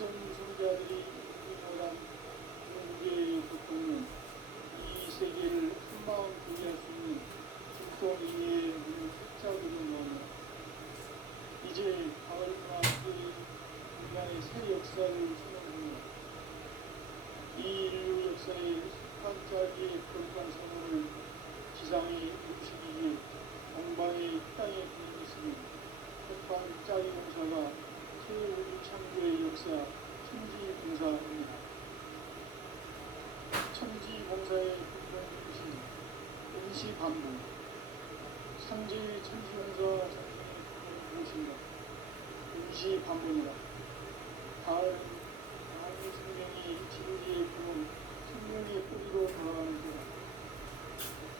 천성자들이 유명한 문제의 고통은 이 세계를 한마음 분리할 수 있는 중동인의 문을 숫자들을 넣으며 이제 가을 문화의 인간의 새 역사를 선언합니다. 이 인류 역사의 습관짜리의 거룩한 생활을 지상의 음식이기에 동방의 땅에 부르짖으니 햇반 짜리 공사가 최우주 창조의 역사 천지봉사입니다. 천지봉사의 근본 뜻은 임시반복. 상제의 천지봉사 정신의 근본이 무엇인가? 임시반복이다. 가을은 많은 생명이 지구지에 부은 생명의 뿌리로 돌아가는 때다.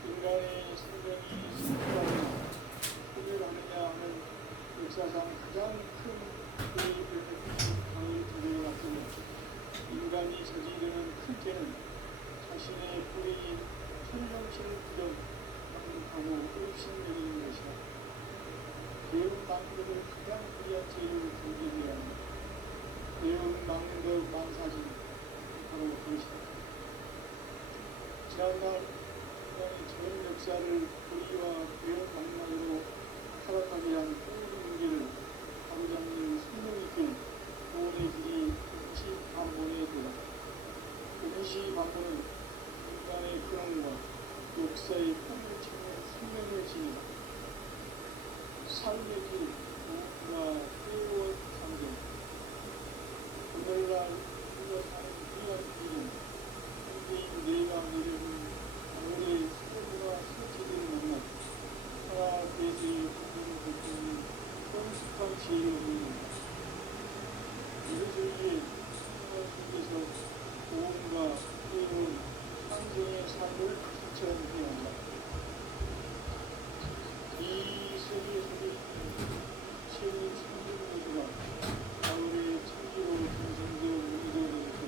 인간의 생명이 승리하며 소멸하느냐 하는 역사상 가장 큰 불의를 베푼 가을 계절에 맞서며 인간이 저지르는 큰 죄는 자신의 불의인 천령신을 부정 강력하고 의심내리는 것이다. 배움 막는 것을 가장 불의한 죄를 경계해야 합니다. 배움 막는 것 만사진 바로 그것이다. 지난날 인간의 전 역사를 불의와 배움 막론으로 타락하게 한 모든 문제를 바로잡는 생명있게 구원의 길이 임시반본에 도다. 임시반본은 인간의 근원과 역사의 뿌리를 찾는 생명의 진이다. 삶의 길, 무엇보다 새로운 상징. 오늘날 우리가 사는 귀한 길은 현대인 내가 내려준 오늘의 새로운 세계들을 만나 하나 대대의 공부를 베푸는 성숙한 지혜를 얻는다. 이것을 생활 속에서 보험과 새로운 상생의 삶을 실천해야 한다. 이 세계 속에 있는 최후 천국 모두가 가을의 천지로 전생되어 우리들에게서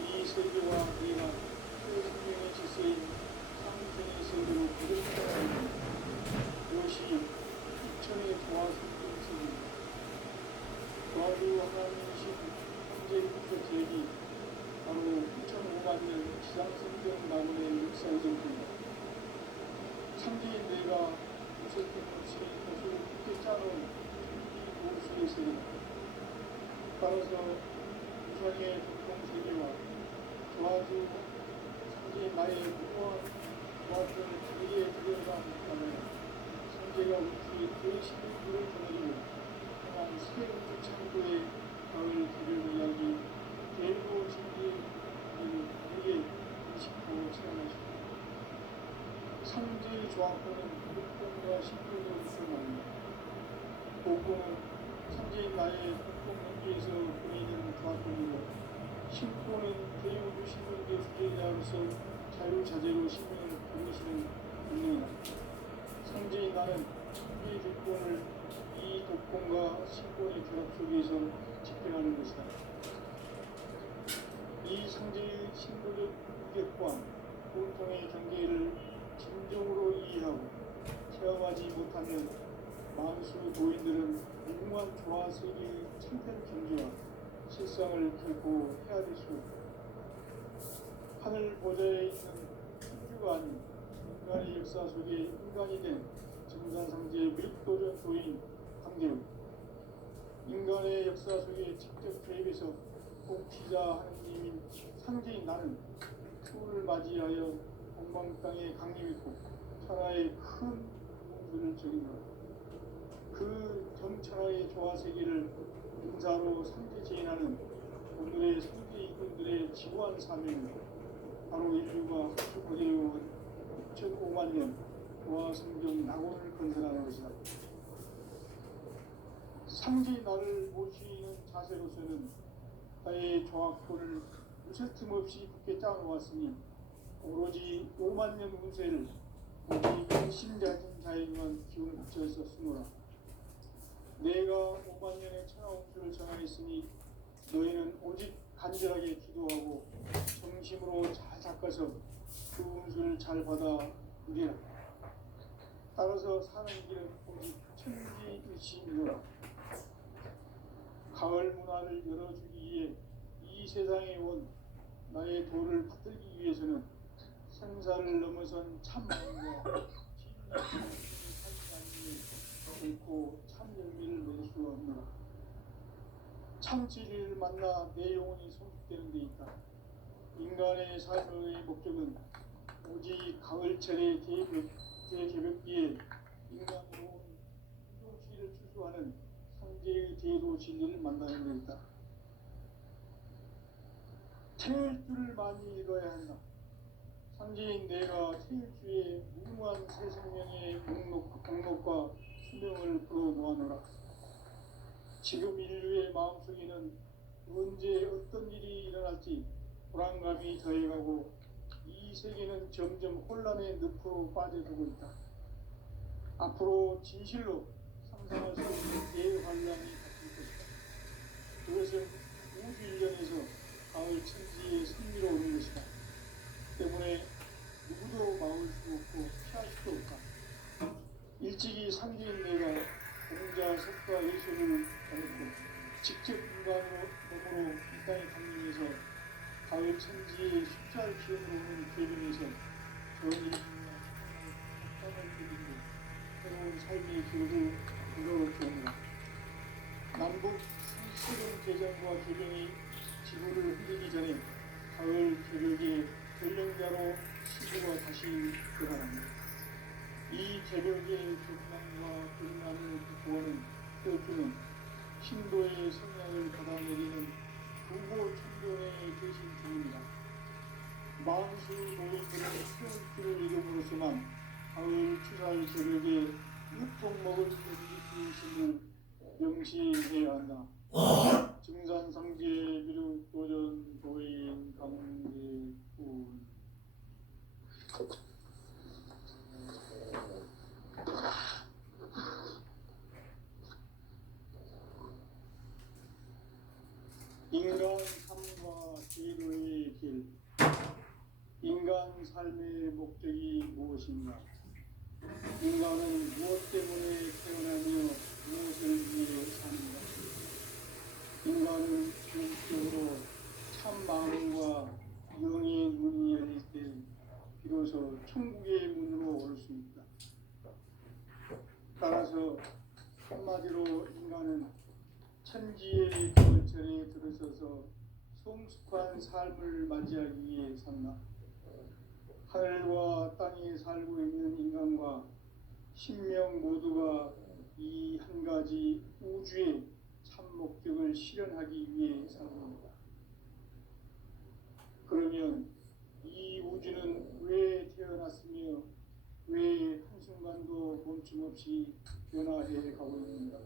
이 세계와 내가 새 생명의 질서인 상생의 세계로 부르짖는 이것이 부천의 도화 성경 책입니다. 도화주 하나님이신 현재 풍속 계획이 바로 9,500년 지상성경 나문의 역사의 전입니다. 창조인 내가 무섭게 없이 것을 깊게 짜놓은 천지 도수의 세계다. 따라서 우상의 전통세계와 도화주 창조인 나의 무모한 도화주를 자기에 들여다보면 성제가 우리 그의 신분을 전해주고 향한 새 우주 창조의 가을 계절 이야기 대일보 진리의 이야기를 우리에게 인식하고 체험하십니다. 상제의 조합권은 복공과 신분으로부터 나옵니다. 복공은 상제인 나의 복공 연기에서 보이는 조합권이고 신분은 대우주 신분계 수제자로서 자유자재로 신분을 부르시는 권능이다. 상제인 나는 이 조건을 이 독권과 신권의 결합 속에서 집행하는 것이다. 이 상제의 신분적 유격과 공통의 경계를 진정으로 이해하고 체험하지 못하면 만수 도인들은 무궁한 조화 세계의 참된 경지와 실상을 결코 헤아릴 수 없다. 하늘 보좌에 있는 천주가 아닌 인간의 역사 속에 인간이 된 증산상제의 윗도전 도인 강대우, 인간의 역사 속에 직접 개입해서 복지자 하느님인 상제인 나는 추후를 맞이하여 동방 땅에 강림했고 천하의 큰 공수를 적인 것. 그 전천하의 조화세계를 인사로 상제 제인하는 오늘의 상제 이꾼들의 지구한 사명은 바로 인류가 거대한 6,500만 년 도화 성경 낙원을 건설하는 것이다. 상제의 나를 모시는 자세로서는 나의 조합권을 무쇠 틈 없이 굳게 짜놓았으니 오로지 5만 년 운세를 오직 신자진 자에게만 기운을 붙여서 쓰노라. 내가 5만 년의 천하 운수를 정하였으니 너희는 오직 간절하게 기도하고 정심으로 잘 닦아서 그 운수를 잘 받아 누리라. 따라서 사는 길은 오직 천지일심이로라. 가을 문화를 열어주기 위해 이 세상에 온 나의 도를 받들기 위해서는 생사를 넘어선 참 마음과 진리의 삶이 아니면 결코 참 열매를 맺을 수 없노라. 참 진리를 만나 내 영혼이 성숙되는 데 있다. 인간의 삶의 목적은 오직 가을철의 대개벽기에 인간으로 온 유도시를 추수하는 상제의 대도 진리를 만나는 데 있다. 태일주를 많이 읽어야 한다. 상제인 내가 태일주의 무궁한 새 생명의 목록과 수명을 풀어놓아노라. 지금 인류의 마음속에는 언제 어떤 일이 일어날지 불안감이 더해가고 이 세계는 점점 혼란의 늪으로 빠져들고 있다. 앞으로 진실로 상상할 수 없는 대환란이 닥칠 것이다. 그것은 우주 일련에서 가을 천지의 승리로 오는 것이다. 때문에 누구도 막을 수 없고 피할 수도 없다. 일찍이 상제인 내가 공자, 석가, 예술을 전했고 직접 인간으로 몸으로 이 땅에 강림해서 가을 천지의 숫자를 기원으로 오는 계명에서 전 인류와 땅을 누리고 새로운 삶의 기록을 이뤄주옵니다. 남북 실은 개정과 개정이 지구를 흔들기 전에 가을 개벽의 전령자로 시구가 다시 들어갑니다. 이 개벽의 격망과 불남을 극복하는 태어주는 신도의 성향을 받아내리는 부고 천존의 대신 중입니다. 만수 모임들의 태어주를 이름으로서만 가을 추사의 개벽에 으통 먹을 것을 명시해야 한다. 증산상제 미륵도전 도인 강대군 인간 삶과 제도의 길. 인간 삶의 목적이 무엇인가? 인간은 무엇 때문에 태어나며 무엇을 위해 사는가? 인간은 궁극적으로 참 마음과 영의 문이 열릴 때 비로소 천국의 문으로 올 수 있다. 따라서 한마디로 인간은 천지의 가을철에 들어서서 성숙한 삶을 맞이하기 위해 산다. 하늘과 땅에 살고 있는 인간과 신명 모두가 이 한 가지 우주의 참 목적을 실현하기 위해 산답니다. 그러면 이 우주는 왜 태어났으며 왜 한순간도 멈춤없이 변화해 가고 있는가?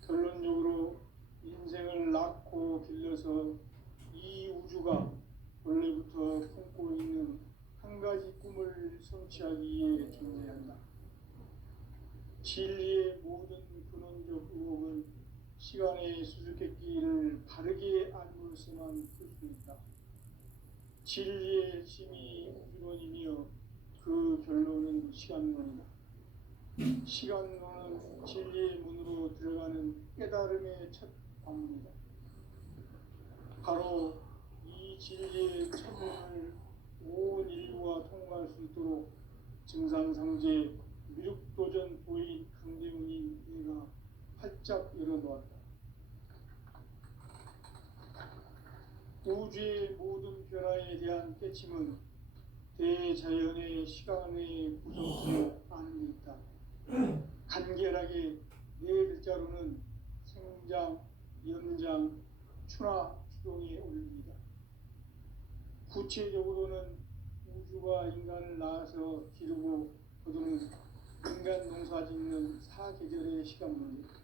결론적으로 인생을 낳고 길러서 이 우주가 원래부터 품고 있는 한 가지 꿈을 성취하기 위해 존재한다. 진리의 모든 근원적 의혹은 시간의 수수께끼를 바르게 알므로서만 풀 수 있다. 진리의 힘이 우주론이며 그 결론은 시간론이다. 시간론은 진리의 문으로 들어가는 깨달음의 첫 방문이다. 바로 이 진리의 첫문을 온 인류가 통과할 수 있도록 증산상제 미륵도전 도인 강대훈이 내가 활짝 열어놓았다. 우주의 모든 변화에 대한 깨침은 대자연의 시간의 구성체를 아는 데 있다. 간결하게 네 글자로는 생장, 연장, 추나, 추동에 올립니다. 구체적으로는 우주가 인간을 낳아서 기르고 거두는 인간 농사 짓는 사계절의 시간입니다.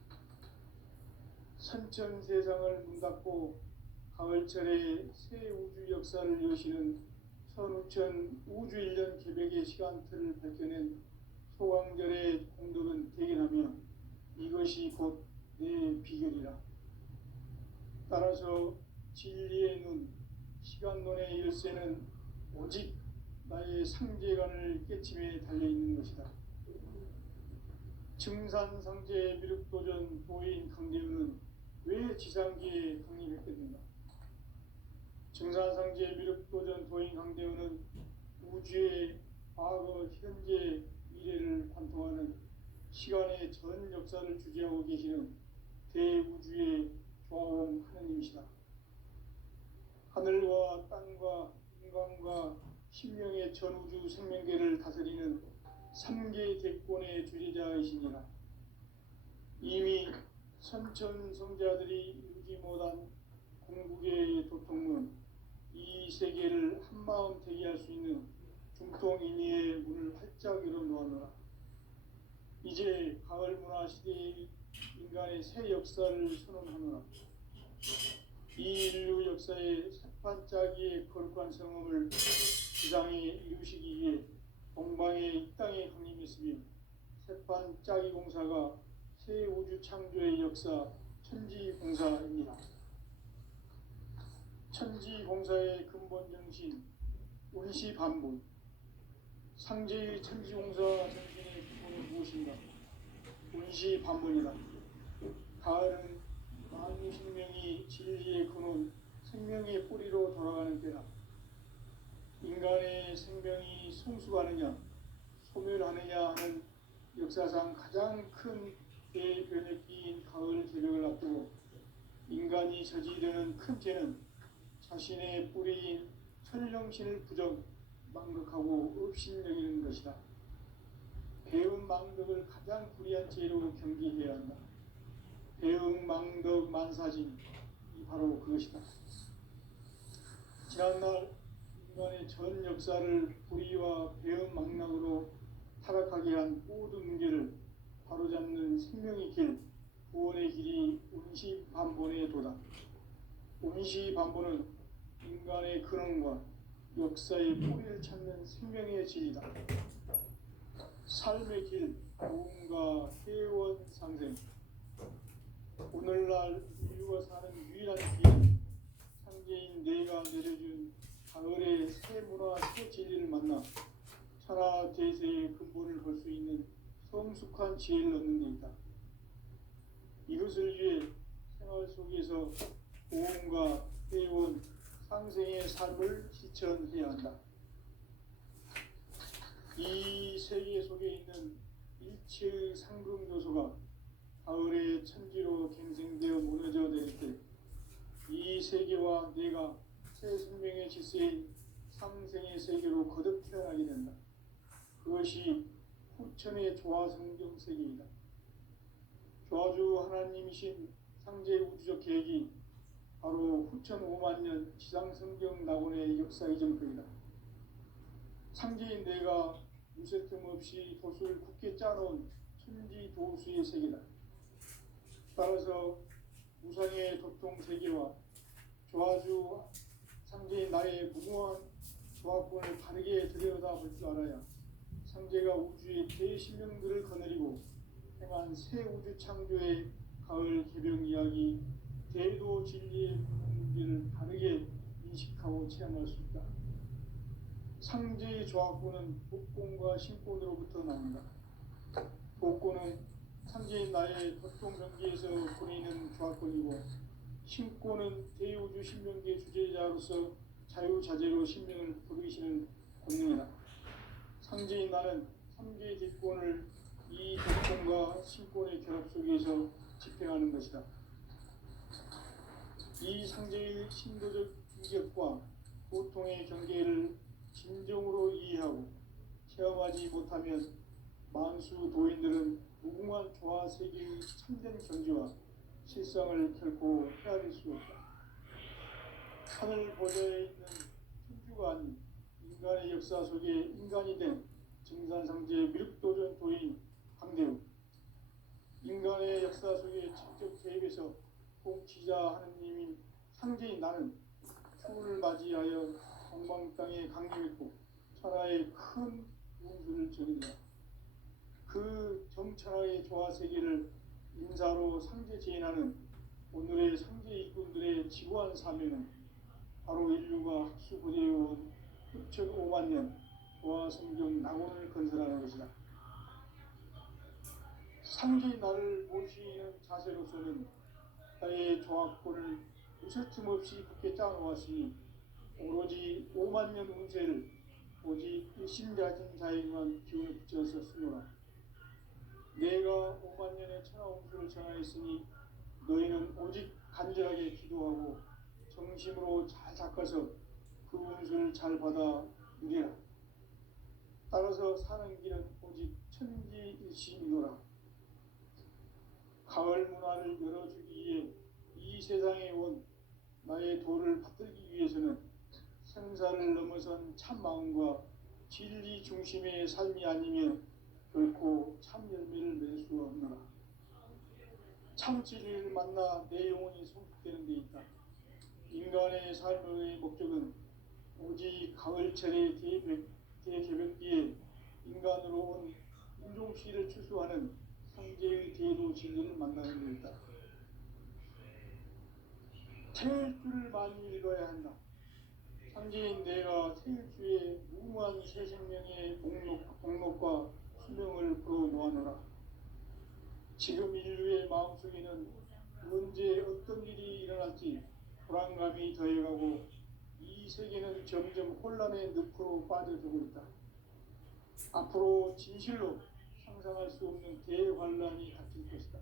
선천세상을 문닫고 가을철에 새 우주 역사를 여시는 선우천 우주일년 개벽의 시간틀을 밝혀낸 소강절의 공덕은 대견하며 이것이 곧 내 비결이라. 따라서 진리의 눈, 시간론의 열쇠는 오직 나의 상제관을 깨침에 달려있는 것이다. 증산상제 미륵도전 도인 강대훈은 왜 지상기에 강림했겠는가? 증산상제 미륵도전 도인 강대우는 우주의 과거, 현재, 미래를 관통하는 시간의 전 역사를 주재하고 계시는 대우주의 조화원 하느님이시다. 하늘과 땅과 인간과 신명의 전우주 생명계를 다스리는 3개 대권의 주재자이시니라. 이미 선천성자들이 이루지 못한 궁극의 도통문, 이 세계를 한마음 대기할 수 있는 중통인의의 문을 활짝 열어놓았노라. 이제 가을 문화 시대의 인간의 새 역사를 선언하노라. 이 인류 역사의 새반짝이의 거룩한 성험을 지상에 이루시기 위해 동방의 이 땅에 강림했으며 새반짝이 공사가 새 우주 창조의 역사 천지공사입니다. 천지공사의 근본 정신 운시반본, 상제의 천지공사 정신의 기본은 무엇인가? 운시반본이다. 가을은 만유생명이 진리의 근원, 생명의 뿌리로 돌아가는 때다. 인간의 생명이 성숙하느냐, 소멸하느냐 하는 역사상 가장 큰 대변혁기인 가을 새벽을 앞두고 인간이 저지르는 큰 죄는 자신의 뿌리인 천령신을 부정, 망극하고 업신여기는 것이다. 배움 망덕을 가장 불의한 죄로 경계해야 한다. 배움 망덕 만사진이 바로 그것이다. 지난날 인간의 전 역사를 불의와 배움 망락으로 타락하게 한 모든 문제를 바로잡는 생명의 길, 구원의 길이 운시반본의 도다. 운시반본은 인간의 근원과 역사의 뿌리를 찾는 생명의 진리다. 삶의 길, 도움과 회원 상생. 오늘날 인류가 사는 유일한 기회는 상제인 내가 내려준 가을의 새 문화, 새 진리를 만나 천하 대세의 근본을 걸 수 있는 성숙한 지혜를 얻는 데 있다. 이것을 위해 생활 속에서 도움과 회원, 상생의 삶을 실천해야 한다. 이 세계 속에 있는 일체의 상금 요소가 가을의 천지로 갱생되어 무너져 내릴 때 이 세계와 내가 새 생명의 질서인 상생의 세계로 거듭 태어나게 된다. 그것이 후천의 조화성경 세계이다. 조화주 하나님이신 상제 우주적 계획이 바로 후천 5만 년 지상성경 낙원의 역사 이전표이다. 상제인 내가 무쇠 틈 없이 도수를 굳게 짜놓은 천지 도수의 세계다. 따라서 무상의 도통 세계와 조화주 상제인 나의 무궁한 조화권을 바르게 들여다볼 줄 알아야 상제가 우주의 대신령들을 거느리고 행한 새 우주 창조의 가을 개병 이야기, 대도 진리의 문제를 바르게 인식하고 체험할 수 있다. 상제의 조화권은 복권과 신권으로부터 나온다. 복권은 상제인 나의 도통 경계에서 보내는 조화권이고, 신권은 대우주 신명계 주제자로서 자유자재로 신명을 부르시는 권능이다. 상제인 나는 3개의 대권을 이 도권과 신권의 결합 속에서 집행하는 것이다. 이 상제의 신도적 인격과 보통의 경계를 진정으로 이해하고 체험하지 못하면 만수 도인들은 무궁한 조화 세계의 참된 경지와 실상을 결코 헤아릴 수 없다. 하늘 보좌에 있는 천주가 아닌 인간의 역사 속에 인간이 된 증산상제 미륵도전 도인 강대우, 인간의 역사 속에 직접 개입해서 통치자 하느님인 상제인 나는 추운을 맞이하여 동방 땅에 강림했고 천하의 큰 운수를 전했다. 그 정천하의 조화 세계를 인사로 상제 제인하는 오늘의 상제 일꾼들의 지구한 사명은 바로 인류가 학수부대해온 후천 5만 년 조화 성경 낙원을 건설하는 것이다. 상제인 나를 모시는 자세로서는 나의 정확권을 무쇠틈 없이 굳게 짜놓았으니 오로지 5만 년 운세를 오직 일심가진 자에게만 기운을 붙여서 쓰노라. 내가 5만 년의 천하 운수를 전하였으니 너희는 오직 간절하게 기도하고 정심으로 잘 닦아서 그 운수를 잘 받아 누리라. 따라서 사는 길은 오직 천지일심이노라. 가을 문화를 열어주기 위해 이 세상에 온 나의 도를 받들기 위해서는 생사를 넘어선 참 마음과 진리 중심의 삶이 아니면 결코 참 열매를 맺을 수가 없노라. 참 진리를 만나 내 영혼이 성숙되는 데 있다. 인간의 삶의 목적은 오직 가을철의 대개벽기에 인간으로 온 인종시를 추수하는 상제의 대도 진리를 만나는 데 있다. 태일주를 많이 읽어야 한다. 상제인 내가 태일주의 무모한 새 생명의 목록과 수명을 풀어놓아노라. 지금 인류의 마음속에는 언제 어떤 일이 일어날지 불안감이 더해가고 이 세계는 점점 혼란의 늪으로 빠져들고 있다. 앞으로 진실로 상상할 수 없는 대환란이 닥칠 것이다.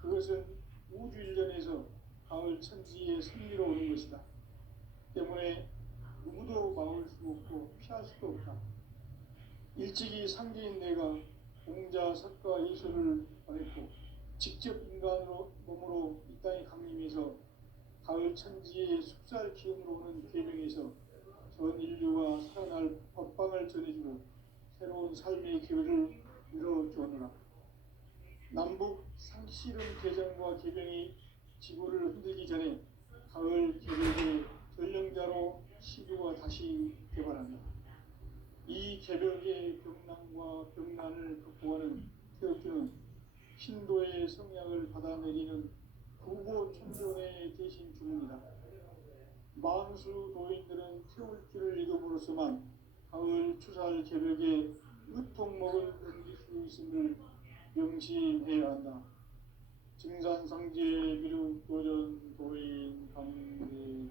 그것은 우주 일전에서 가을 천지의 섭리로 오는 것이다. 때문에 누구도 막을 수 없고 피할 수도 없다. 일찍이 상제인 내가 공자, 석가, 예술을 보냈고 직접 인간으로 몸으로 이 땅에 강림해서 가을 천지의 숲살 기운으로 오는 계명에서 전 인류가 살아날 법방을 전해주고 새로운 삶의 기회를 이뤄주오노라. 남북 상씨름 개정과 개병이 지구를 흔들기 전에 가을 개벽의 전령자로 시교가 다시 개발한다. 이 개벽의 병난과 병난을 극복하는 태극기는 신도의 성약을 받아내리는 구보 천존의 대신 주문이다. 만수 도인들은 태울기를 읽음으로써만 가을 추살 개벽의 으통목을 넘길 수 있음을 명심해야 한다. 증산상제 미륵 도전 도인 강대군.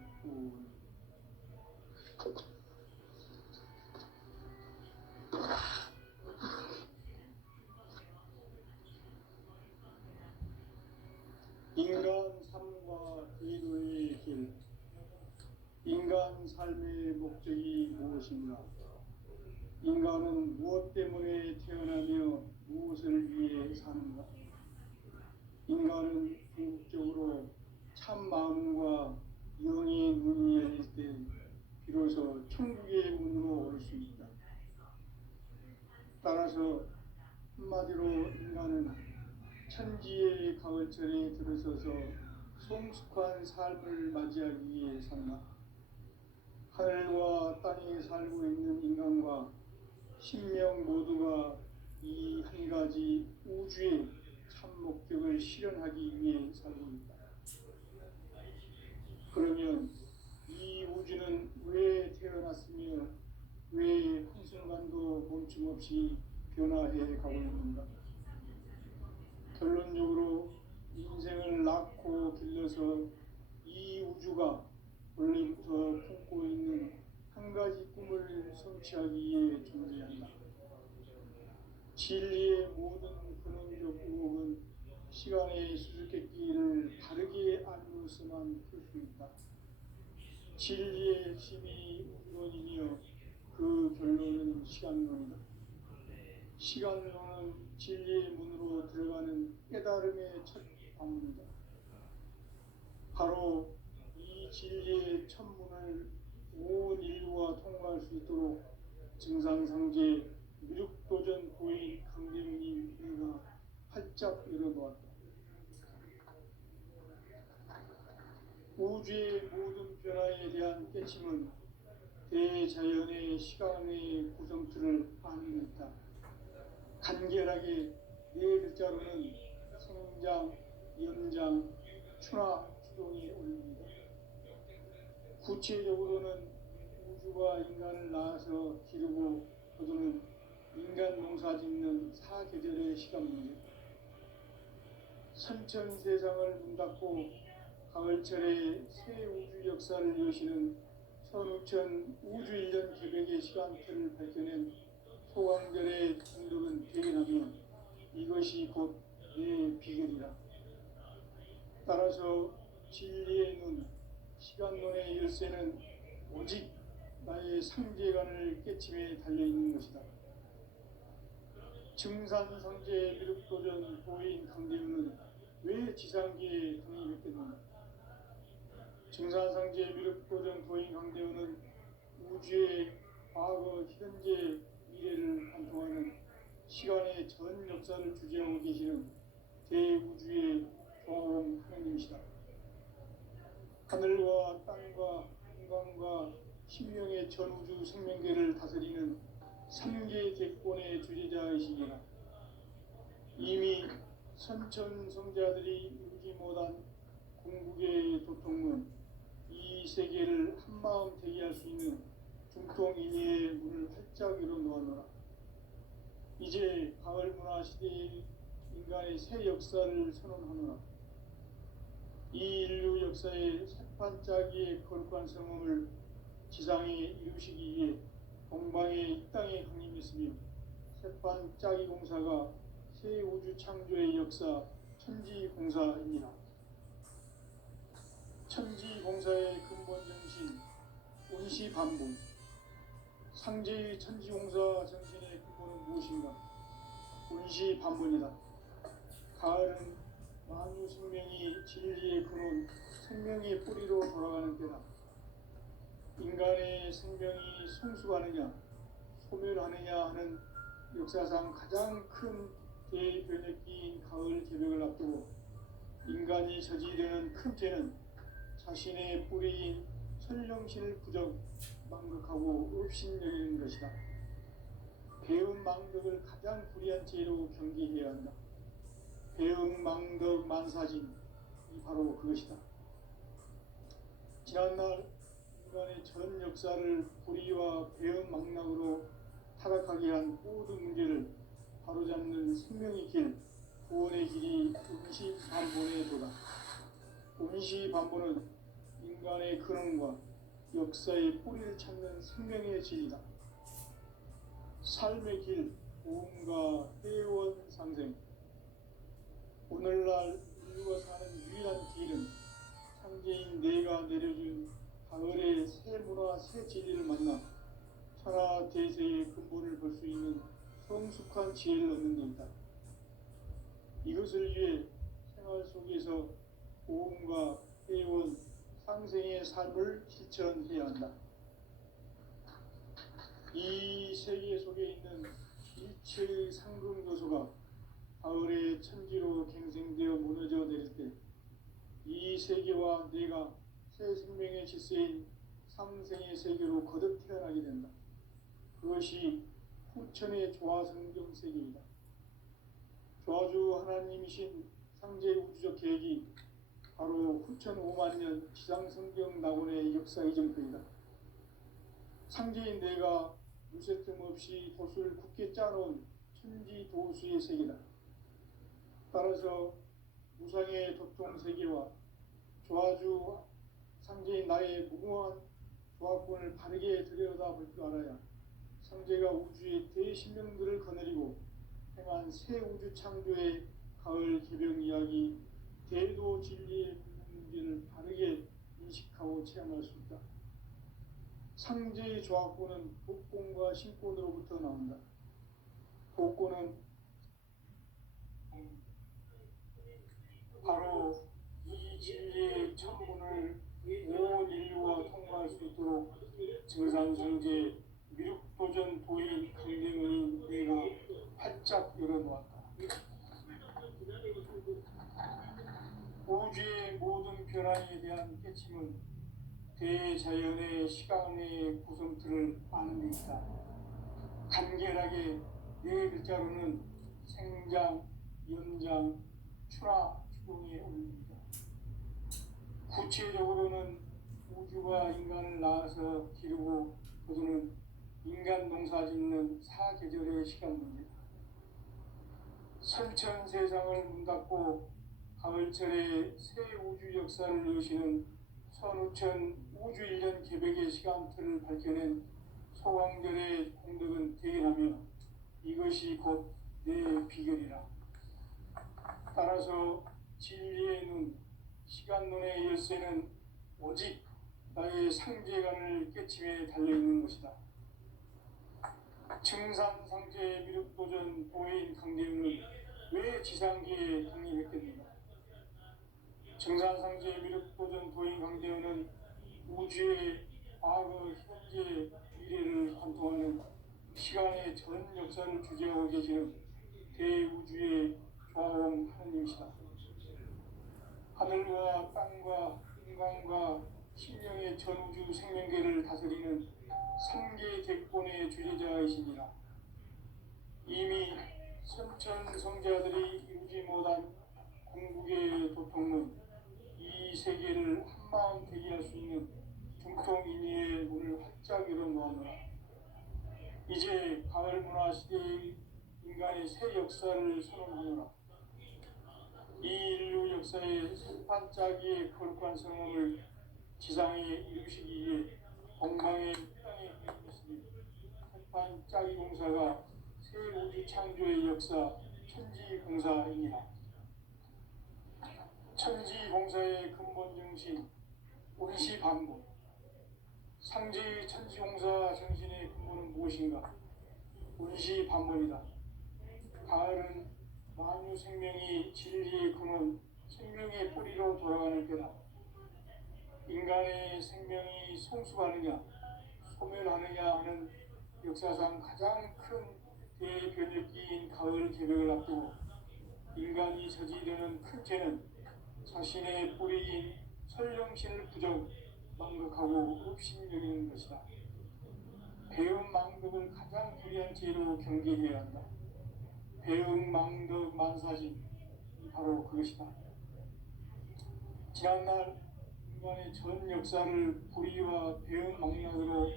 인간 삶과 기도의 길. 인간 삶의 목적이 무엇인가? 인간은 무엇 때문에 태어나며 무엇을 위해 사는가? 인간은 궁극적으로 참 마음과 영의 문이 열릴 때 비로소 천국의 문으로 올 수 있다. 따라서 한마디로 인간은 천지의 가을철에 들어서서 성숙한 삶을 맞이하기 위해 산다. 하늘과 땅에 살고 있는 인간과 신명 모두가 이 한 가지 우주의 참 목적을 실현하기 위해 살고 있다. 그러면 이 우주는 왜 태어났으며 왜 한순간도 멈춤없이 변화해 가고 있는가? 결론적으로 인생을 낳고 길러서 이 우주가 원래부터 품고 있는 한 가지 꿈을 성취하기 위해 존재한다. 진리의 모든 근원적 의혹은 시간의 수수께끼를 바르게 알고서만 풀 수 있다. 진리의 핵심이 우주론이며 그 결론은 시간론이다. 시간론은 진리의 문으로 들어가는 깨달음의 첫 방문이다. 바로 이 진리의 천문을 온 인류가 통과할 수 있도록 증상상제 미륵도전 고인 강대웅님 내가 활짝 열어놓았다. 우주의 모든 변화에 대한 깨침은 대자연의 시간의 구성틀을 반영했다. 간결하게 네 글자로는 생장, 연장, 추나, 추동이 올립니다. 구체적으로는 우주가 인간을 낳아서 기르고 거두는 인간 농사 짓는 사계절의 시간 문제, 선천 세상을 문 닫고 가을철에 새 우주 역사를 여시는 선우천 우주일년 개백의 시간표를 밝혀낸 소강절의 공덕은 대견하며 이것이 곧 내 비결이라. 따라서 진리의 눈, 시간론의 열쇠는 오직 나의 상제관을 깨침에 달려있는 것이다. 증산상제 미륵도전 도인 강대우는 왜 지상계에 강림했겠는가? 증산상제 미륵도전 도인 강대우는 우주의 과거, 현재, 미래를 관통하는 시간의 전 역사를 주재하고 계시는 대우주의 조화로운 하나님이시다. 하늘과 땅과 인간과 신명의 전우주 생명계를 다스리는 삼계 객권의 주제자이시기라. 이미 선천성자들이 이루지 못한 궁극의 도통은 이 세계를 한마음 되게 할 수 있는 중통인의의 문을 활짝 열어놓았노라. 이제 가을 문화 시대의 인간의 새 역사를 선언하노라. 이 인류 역사의 새판짜기의 거룩한 성음을 지상에 이루시기 위해 동방의 이 땅에 강림했으며 새판짜기 공사가 새 우주 창조의 역사 천지공사입니다. 천지공사의 근본 정신 온시반본. 상제의 천지공사 정신의 근본은 무엇인가? 온시반본이다. 가을은 만유 생명이 진리의 근원, 생명의 뿌리로 돌아가는 때다. 인간의 생명이 성숙하느냐, 소멸하느냐 하는 역사상 가장 큰 대변혁기인 가을 개벽을 앞두고 인간이 저지르는 큰 죄는 자신의 뿌리인 선령신을 부정, 망극하고 업신여기는 것이다. 배움 망덕을 가장 불의한 죄로 경계해야 한다. 배움 망덕 만사진이 바로 그것이다. 지난날 인간의 전 역사를 불의와 배움 망락으로 타락하게 한 모든 문제를 바로잡는 생명의 길, 구원의 길이 온시반본의 도다. 온시반본은 인간의 근원과 역사의 뿌리를 찾는 생명의 진리다. 삶의 길, 보험과 회원 상생. 오늘날 인류가 사는 유일한 길은 상제인 내가 내려준 가을의 새 문화, 새 진리를 만나 천하 대세의 근본을 볼 수 있는 성숙한 지혜를 얻는 데 있다. 이것을 위해 생활 속에서 보험과 회원, 상생의 삶을 실천해야 한다. 이 세계 속에 있는 일체의 상금 요소가 가을의 천지로 갱생되어 무너져 내릴 때 이 세계와 내가 새 생명의 질서인 상생의 세계로 거듭 태어나게 된다. 그것이 후천의 조화성경 세계이다. 조화주 하나님이신 상제 우주적 계획이 바로 후천 5만년 지상성경 낙원의 역사 이정표이다. 상제인 내가 무쇠 틈 없이 돛을 굳게 짜놓은 천지 도수의 세계다. 따라서 무상의 도통 세계와 조화주 상제인 나의 무궁한 조화권을 바르게 들여다볼 줄 알아야 상제가 우주의 대신명들을 거느리고 행한 새 우주 창조의 가을 개벽 이야기, 대도 진리의 문제를 바르게 인식하고 체험할 수 있다. 상제의 조화권은 복권과 신권으로부터 나온다. 복권은 바로 이 진리의 천문을 온 인류가 통과할 수 있도록 증산성제 미륵도전 도인 강림의 내가 활짝 열어놓았다. 우주의 모든 변화에 대한 깨침은 대자연의 시간의 구성틀을 아는 데 있다. 간결하게 네 글자로는 생장, 연장, 출하, 추동에 올립니다. 구체적으로는 우주가 인간을 낳아서 기르고 거두는 인간 농사 짓는 사계절의 시간 문제다. 선천 세상을 문 닫고 가을철의 새 우주 역사를 여시는 선우천 우주 1년 계획의 시간표를 밝혀낸 소강들의 공덕은 대견하며 이것이 곧 내 비결이라. 따라서 진리의 눈, 시간 눈의 열쇠는 오직 나의 상제관을 깨침에 달려있는 것이다. 증산상제 미륵도전 도인 강대우는 왜 지상계에 독립했겠는가? 증산상제 미륵도전 도인 강대우는 우주의 과거, 현재, 미래를 관통하는 시간의 전 역사를 주재하고 계시는 대우주의 조화원 하느님이시다. 하늘과 땅과 인간과 신령의 전우주 생명계를 다스리는 삼계 객본의 주제자이시니라. 이미 선천성자들이 이루지 못한 궁극의 도통은 이 세계를 한마음 되게 할 수 있는 중통인의의 문을 활짝 열어놓았노라. 이제 가을 문화 시대의 인간의 새 역사를 선언하노라. 이 인류 역사의 반짝이의 거룩한 성함을 지상에 이루시기 위해 동방의 땅에 계시니 반짝이 공사가 새 우주 창조의 역사 천지공사입니다. 천지공사의 근본 정신 온시반복. 상제의 천지공사 정신의 근본은 무엇인가? 온시반복이다. 가을은 만유 생명이 진리의 근원, 생명의 뿌리로 돌아가는 때다. 인간의 생명이 성숙하느냐, 소멸하느냐 하는 역사상 가장 큰 대변혁기인 가을 개벽을 앞두고 인간이 저지르는 큰 죄는 자신의 뿌리인 설령신을 부정, 망극하고 업신여기는 것이다. 배움 망덕을 가장 불의한 죄로 경계해야 한다. 배움 망덕 만사진, 바로 그것이다. 지난날 인간의 전 역사를 불의와 배움 망락으로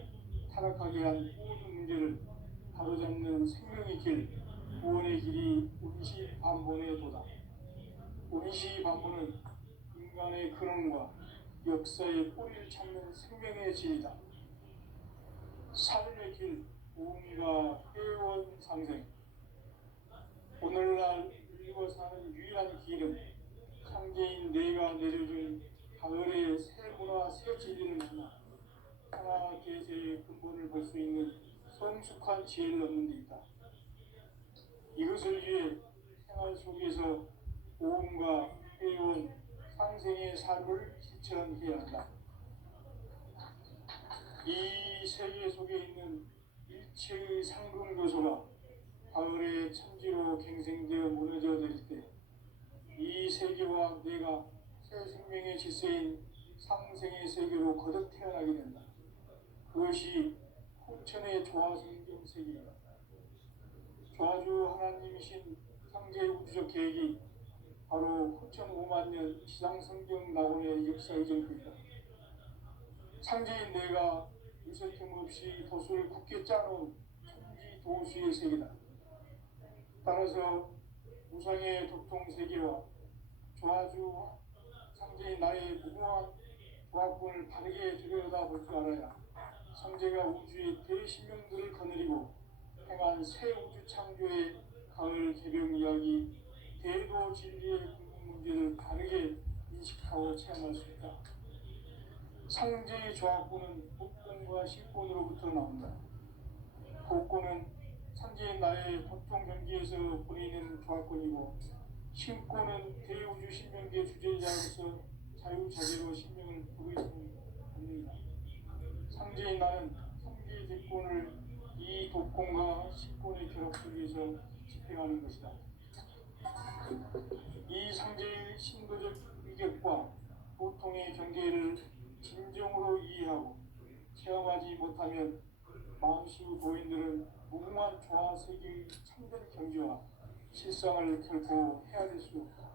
타락하게 한 모든 문제를 바로잡는 생명의 길, 구원의 길이 온시반본의 도다. 온시반본은 인간의 근원과 역사의 뿌리를 찾는 생명의 질이다. 삶의 길, 오미가 회원 상생. 오늘날 일과 사는 유일한 길은 상제인 내가 내려준 가을의 새 문화, 새 진리를 만나 하나 계세의 근본을 볼 수 있는 성숙한 지혜를 얻는 데 있다. 이것을 위해 생활 속에서 오음과 회원, 상생의 삶을 실천해야 한다. 이 세계 속에 있는 일체의 상금교소가 가을의 천지로 갱생되어 무너져 내릴 때 이 세계와 내가 새 생명의 질서인 상생의 세계로 거듭 태어나게 된다. 그것이 후천의 조화성경 세계이다. 조화주 하나님이신 상제 우주적 계획이 바로 후천 5만 년 지상성경 낙원의 역사의 정표이다. 상제인 내가 유세틈 없이 도수를 굳게 짜놓은 천지 도수의 세계다. 따라서 우상의 도통 세계와 조화주 상제인 나의 무궁한 조합군을 바르게 들여다볼 줄 알아야 상제가 우주의 대신명들을 거느리고 행한 새 우주 창조의 가을 개벽 이야기, 대도 진리의 궁극 문제를 바르게 인식하고 체험할 수 있다. 상제의 조합군은 복권과 식권으로부터 나온다. 복권은 상제인 나의 고통 경계에서 보내는 조합권이고, 신권은 대우주 신명계 주제자로서 자유자재로 신명을 두고 있는 권능이다. 상제인 나는 상제의 대권을 이 독권과 신권의 결합 속에서 집행하는 것이다. 이 상제의 신도적 위격과 고통의 경계를 진정으로 이해하고 체험하지 못하면 만수 도인들은 무궁한 조화 세계의 참된 경지와 실상을 결코 헤아릴 수 없다.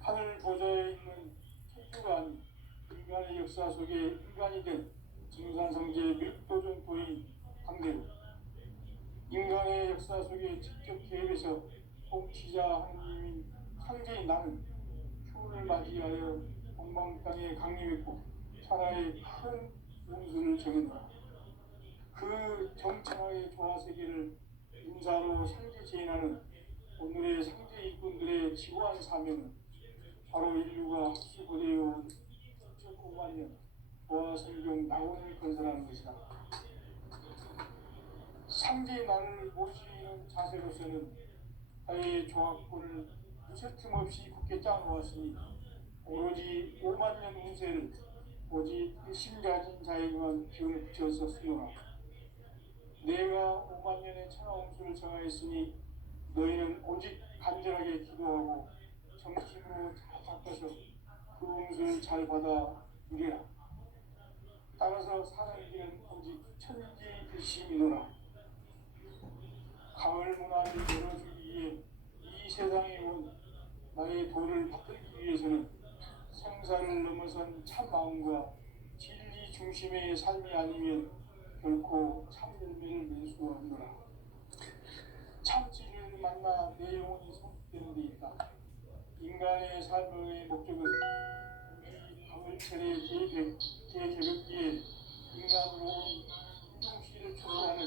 하늘 보좌에 있는 천주가 아닌 인간의 역사 속에 인간이 된 증산성제 밀도전 도인 강대우, 인간의 역사 속에 직접 개입해서 통치자 하느님인 상제인 나는 추운을 맞이하여 동방 땅에 강림했고 천하의 큰 운수를 정했다. 그 정천하의 조화세계를 인사로 상제 제인하는 오늘의 상제 일꾼들의 지고한 사명은 바로 인류가 흡수고대해온 5만 년 조화성경 낙원을 건설하는 것이다. 상제의 나를 모시는 자세로서는 사회의 종합권을 무쇠 틈 없이 굳게 짜놓았으니 오로지 5만 년 운세를 오직 일심 가진 자에게만 기운을 붙여서 쓰노라. 내가 5만 년의 천하운수를 정하였으니 너희는 오직 간절하게 기도하고 정심으로 잘 닦아서 그 운수를 잘 받아 누리라. 따라서 사는 길은 오직 천지일심이노라. 가을 문화를 열어주기 위해 이 세상에 온 나의 도를 받들기 위해서는 생사를 넘어선 참 마음과 진리 중심의 삶이 아니면 결코 참 열매를 낼 수 없노라. 참 진리를 만나 내 영혼이 성숙되는 데 있다. 인간의 삶의 목적은 이 가을철의 대개벽기에 인간으로 인종시를 초래하는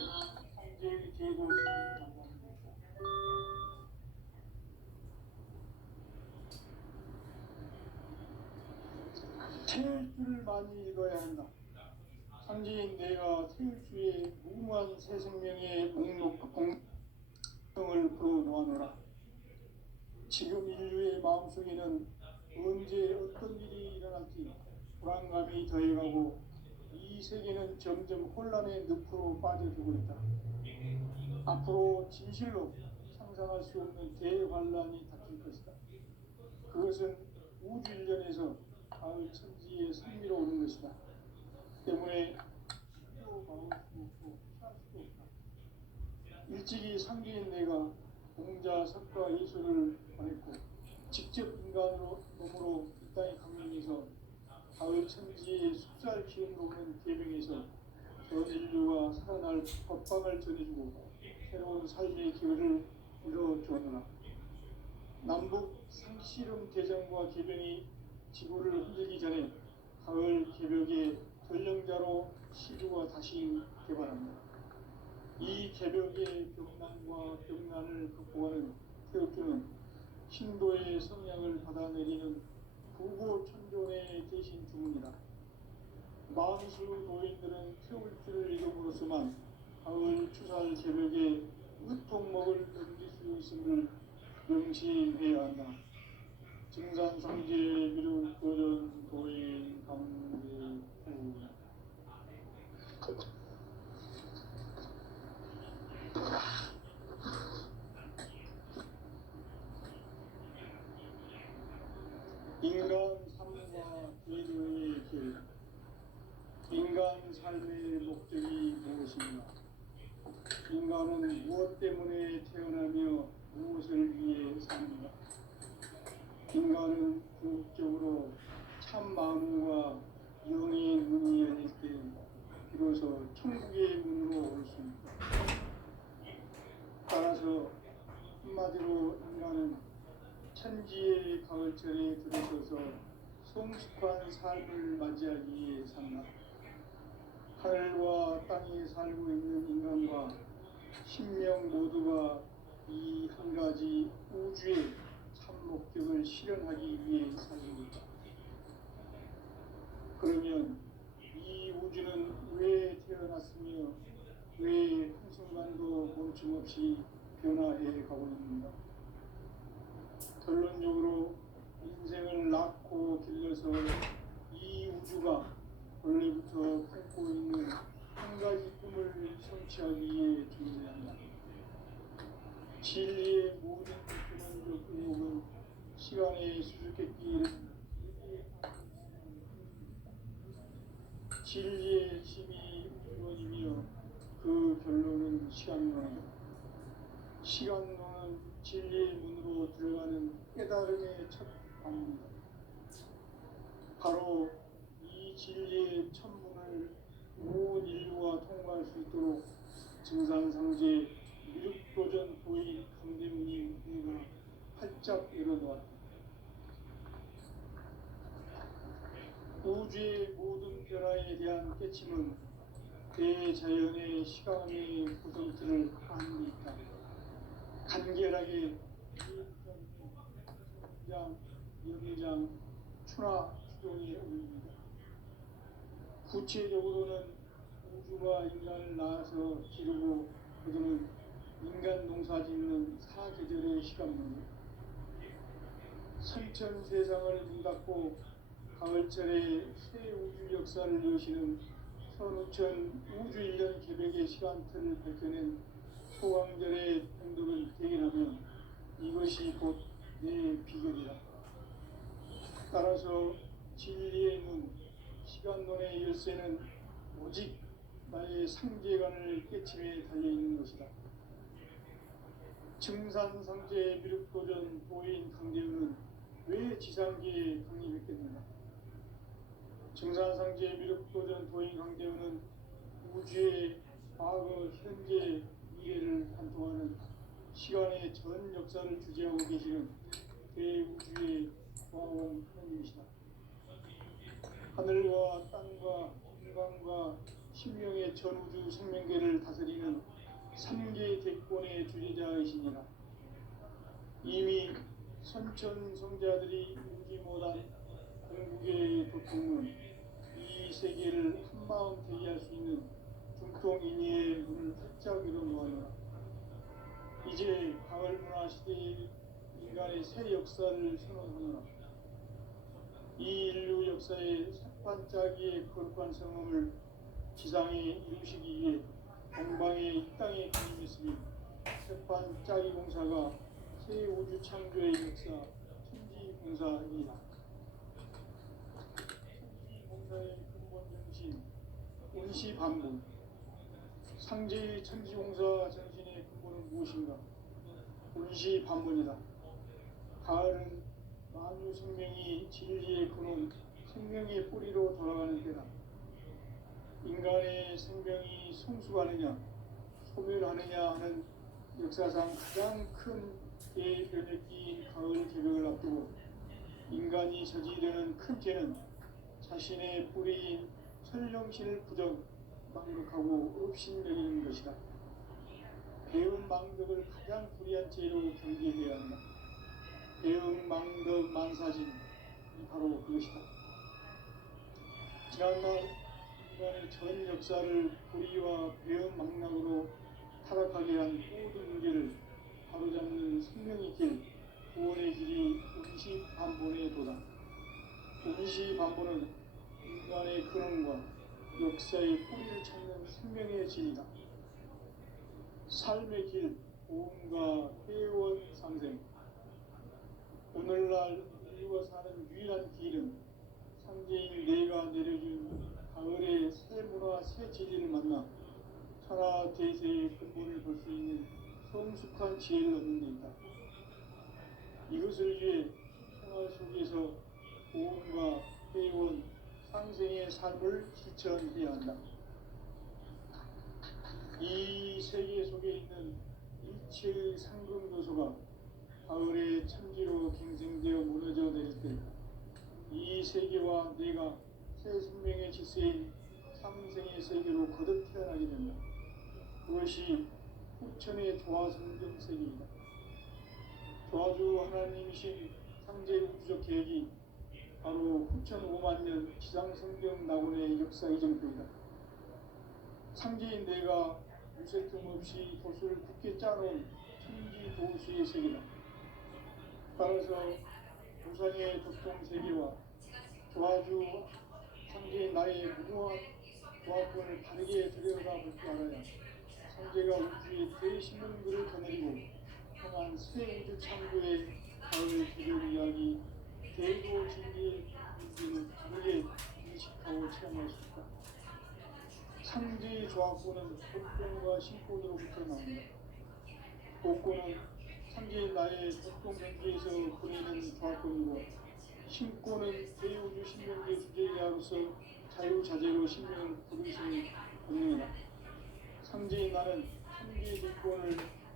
상제의 제도를 만나는 것이다. 태일주를 많이 읽어야 한다. 상제인 내가 태일주의 무궁한 새 생명의 공성을 풀어놓아노라. 지금 인류의 마음속에는 언제 어떤 일이 일어날지 불안감이 더해가고 이 세계는 점점 혼란의 늪으로 빠져들고 있다. 앞으로 진실로 상상할 수 없는 대환란이 닥칠 것이다. 그것은 우주 일련에서 가을 천지의 승리로 오는 것이다. 때문에 스스로 막을 수 없고 피할 수도 없다. 일찍이 상제인 내가 공자, 석가, 예수를 보냈고 직접 인간으로 몸으로 이 땅에 강림해서 가을 천지의 숫살 기운으로 오는 계명에서 전 인류가 살아날 법방을 전해주고 새로운 삶의 기회를 이뤄주었노라. 남북 상씨름 대전과 계병이 지구를 흔들기 전에 가을 개벽의 전령자로 시주가 다시 개발합니다. 이 개벽의 벽난과 벽난을 극복하는 태극주는 신도의 성향을 받아내리는 부고천존의 대신 주문이다. 만수 노인들은 태울주를 이름으로서만 가을 추살 개벽의 으통목을 넘길 수 있음을 명심해야 한다. 증산상제 미륵 도전 도인 강제후 인간 삶과 인류의 길. 인간 삶의 목적이 무엇인가? 인간은 무엇 때문에 태어나며 무엇을 위해 사는가? 인간은 궁극적으로 참 마음과 영의 문이 열릴 때 비로소 천국의 문으로 올 수 있다. 따라서 한마디로 인간은 천지의 가을철에 들어서서 성숙한 삶을 맞이하기 위해 산다. 하늘과 땅에 살고 있는 인간과 신명 모두가 이 한 가지 우주의 참 목적을 실현하기 위해 살고 있다. 그러면 이 우주는 왜 태어났으며 왜 한순간도 멈춤없이 변화해 가고 있는가? 결론적으로 인생을 낳고 길러서 이 우주가 원래부터 품고 있는 한 가지 꿈을 성취하기 위해 존재한다. 진리의 모든 근원적 의욕은 시간의 수수께끼를 진리의 힘이 근원이며 그 결론은 시간론이다. 시간론은 진리의 문으로 들어가는 깨달음의 첫 방문이다. 바로 이 진리의 천문을 온 인류가 통과할 수 있도록 증산상제 미륵도전 도인 강대문이 내가 활짝 활짝 열어놓았다. 우주의 모든 변화에 대한 깨침은 대자연의 시간의 구성틀을 안고 있다. 간결하게 성장, 영장, 추나 추동에 올립니다. 구체적으로는 우주가 인간을 낳아서 기르고 거두는 인간 농사 짓는 사계절의 시간문이 선천 세상을 문닫고 가을철에 새 우주 역사를 여시는 선우천 우주 1년 계획의 시간틀을 밝혀낸 소강절의 공덕을 대견하면 이것이 곧 내 비결이다. 따라서 진리의 눈, 시간론의 열쇠는 오직 나의 상제관을 깨침에 달려있는 것이다. 증산상제의 미륵도전 도인 강대우는 왜 지상계에 강림했겠는가? 증산상제의 미륵도전 도인 강대우는 우주의 과거, 현재, 미래를 관통하는 시간의 전 역사를 주재하고 계시는 대우주의 과공 하나님이시다. 하늘과 땅과 인간과 신명의 전우주 생명계를 다스리는 3개 대권의 주제자이시니라. 이미 선천성자들이 울지 못한 공국의 도통은 이 세계를 한마음 대의할 수 있는 중통인의의 문을 활짝 열어놓았노라. 이제 가을 문화 시대의 인간의 새 역사를 선언하노라. 이 인류 역사의 삭반짜기의 거룩한 성험을 지상에 이루시기 위해 동방의 이 땅에 강림했으니 삭반짜기 공사가 새 우주 창조의 역사 천지공사이다. 천지공사의 근본 정신 운시반분. 상제의 천지공사 정신의 근본은 무엇인가? 운시반분이다. 가을은 만유 생명이 진리의 근원, 생명의 뿌리로 돌아가는 때다. 인간의 생명이 성숙하느냐, 소멸하느냐 하는 역사상 가장 큰 대변혁기인 가을 개벽을 앞두고 인간이 저지르는 큰 죄는 자신의 뿌리인 천령신을 부정, 망극하고 업신여기는 것이다. 배운 망덕을 가장 불의한 죄로 경계해야 한다. 배운 망덕 만사진이 바로 그것이다. 지난날 인간의 전 역사를 불의와 배운 망락으로 타락하게 한 모든 문제를 바로잡는 생명의 길, 구원의 길이 운시반본의 도다. 운시반본은 인간의 근원과 역사의 뿌리를 찾는 생명의 진이다. 삶의 길, 보험과 회원 상생. 오늘날 인류가 사는 유일한 길은 상제인 내가 내려준 가을의 새 문화, 새 진리를 만나 천하 대세의 근본을 볼 수 있는 성숙한 지혜를 얻는 데 있다. 이것을 위해 생활 속에서 보험과 회원, 상생의 삶을 실천해야 한다. 이 세계 속에 있는 일체의 상금 요소가 가을의 천지로 갱생되어 무너져 내릴 때 이 세계와 내가 새 생명의 질서인 상생의 세계로 거듭 태어나게 된다. 그것이 후천의 조화성경 세계이다. 조화주 하나님이신 상제 우주적 계획이 바로 후천 5만 년 지상성경 낙원의 역사 이정표이다. 상제인 내가 유세 틈 없이 돛을 굳게 짜놓은 천지 도수의 세계다. 따라서 우상의 도통 세계와 조화주 상제인 나의 무모한 조합권을 바르게 들여다볼 줄 알아야 상제가 우주의 대신문들을 거느리고 향한 새 우주 창조의 가을 개별 이야기, 대도 진리의 문제를 다르게 인식하고 체험할 수 있다. 상제의 조합권은 복권과 신권으로부터 나온다. 복권은 상제인 나의 복권 경기에서 보내는 조합권이고, 신권은 대우주 신명계 주제자로서 자유자재로 신명을 부르시는 권능이다. 상제인 나는 상제의 조건을